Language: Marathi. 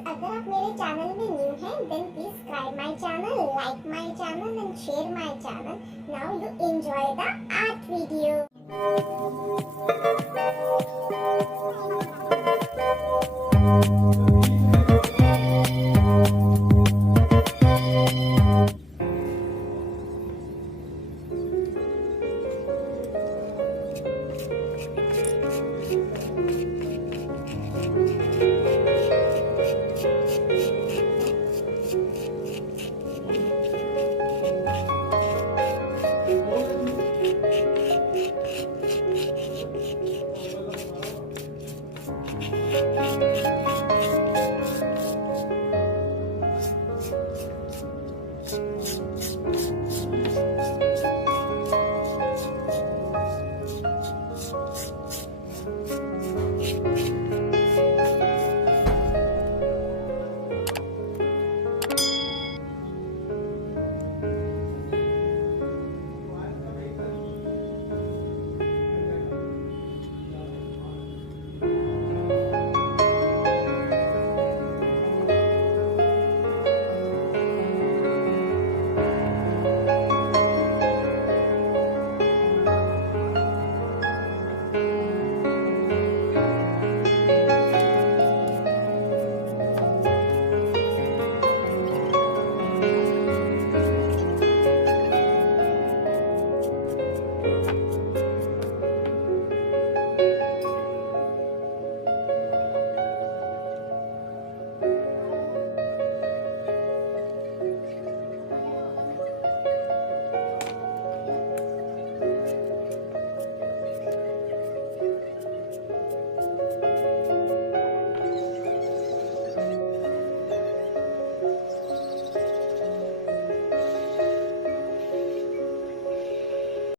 अगर आप मेरे चैनल में न्यू हैं then please subscribe my channel, like my channel end share my channel. Now you enjoy the art video.